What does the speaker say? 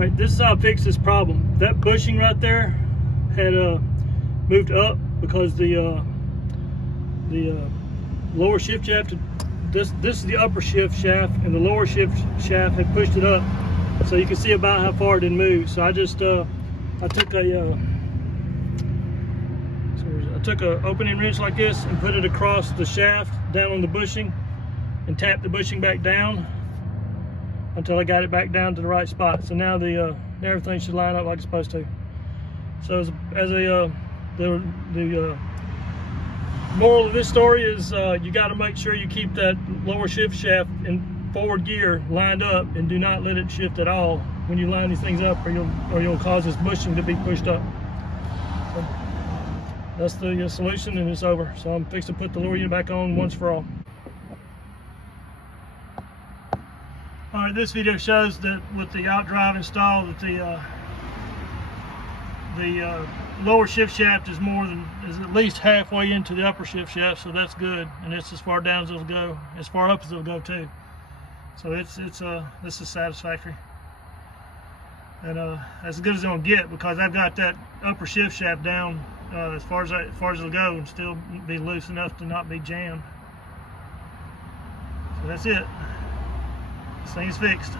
Alright, this is how I fixed this problem. That bushing right there had moved up because the lower shift shaft, this is the upper shift shaft, and the lower shift shaft had pushed it up. So you can see about how far it didn't move. So I just I took a opening wrench like this and put it across the shaft down on the bushing and tapped the bushing back down until I got it back down to the right spot. So now everything should line up like it's supposed to. So the moral of this story is you got to make sure you keep that lower shift shaft in forward gear lined up and do not let it shift at all when you line these things up, or you'll cause this bushing to be pushed up. So that's the solution, and it's over. So I'm fixing to put the lower unit back on once for all. All right, this video shows that with the outdrive installed, that the lower shift shaft is at least halfway into the upper shift shaft, so that's good, and it's as far down as it'll go, as far up as it'll go too. So this is satisfactory, and as good as it'll get, because I've got that upper shift shaft down as far as it'll go, and still be loose enough to not be jammed. So that's it. This thing is fixed.